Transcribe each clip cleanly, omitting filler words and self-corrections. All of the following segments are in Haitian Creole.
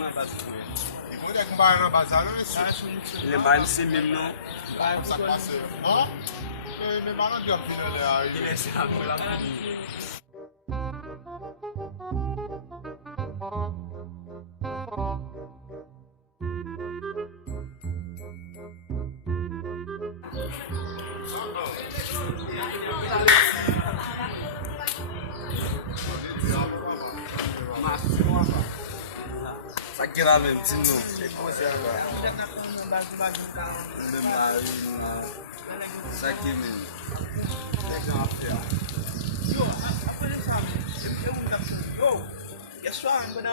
nan bas pou. Mwen dek mba yon bazar nou esi. Le mba mse mem nou. Mwen sak pase. Non? Men banan di apine le a yon. Ile se apou la pou. Sa ki la men, ti nou. Mwen mari nou. Sa ki men. Yo, swa, mwen a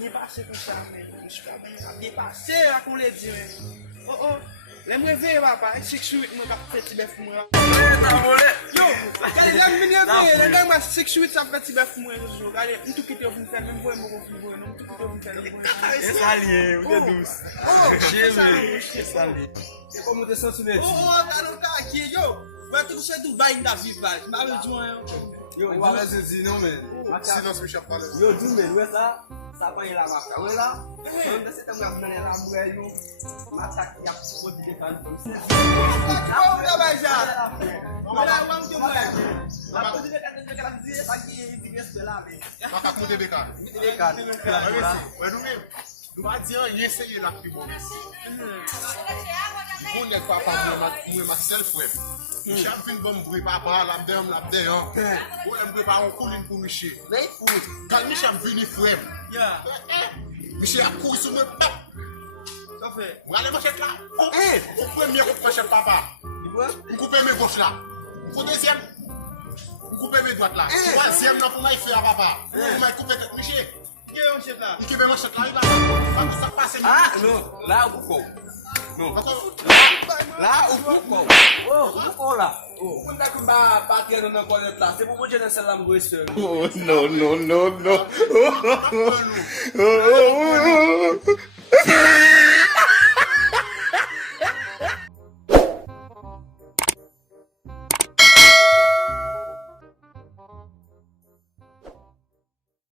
bien pase pou sa men. Bien pase akon le di men. Lè mwen veye papa, 6-8 mwen ka fè ti bef mwen. Yo, kade lè mwen veye, lè mwen 6-8 sa fè ti bef mwen. Kade, mwen tou kite yo vin fè, mwen mwen mwen fè mwen. Mwen tou kite yo vin fè. E salye, ou de dous. E salye. E pou mwen te sens ou ne di? Kado kaki, yo. Mwen te kouche Dubai nda vivaj. Mwen ave diwan yo. Yo, wale se di nou men. Silence mi chap pale. Yo, di men, wè sa? Sa pa yon la maka, wè la? Mwen de se tem la menen la mwen yo. Matak yap si po di dekan pou se. Ou la bajan? Mwen la wang di mwen. La po di dekan te dekan di sa ki yon di geste la men. Makak mou de bekan. Dekan. Wè nou men, nou va diyan yon se yon la pri bon esi. Yon nek papa mwen ma sel fwem. Mwen champin bon mbre papa, labde yon. Mwen mbre pa yon koulin pou miche. Kan mi champin yon fwem. Miche a kou sou mwen pap. Mwen ale mwen chet la. Mwen premier mwen chet papa. Mwen koupe mwen gauche la. Mwen deuxième. Mwen koupe mwen droite la. Troisième nan pou mwen fè a papa. Mwen koupe tet miche. Mwen koupe mwen chet la. Mwen sa passe mwen. Ah, non. La ou pou kou. Non. La ou pou kou. Oh, ou pou la. Mwen da kou ba kè nan kon let la. Se pou mwen jene sel la mwen se. Oh, no. Mwen nou.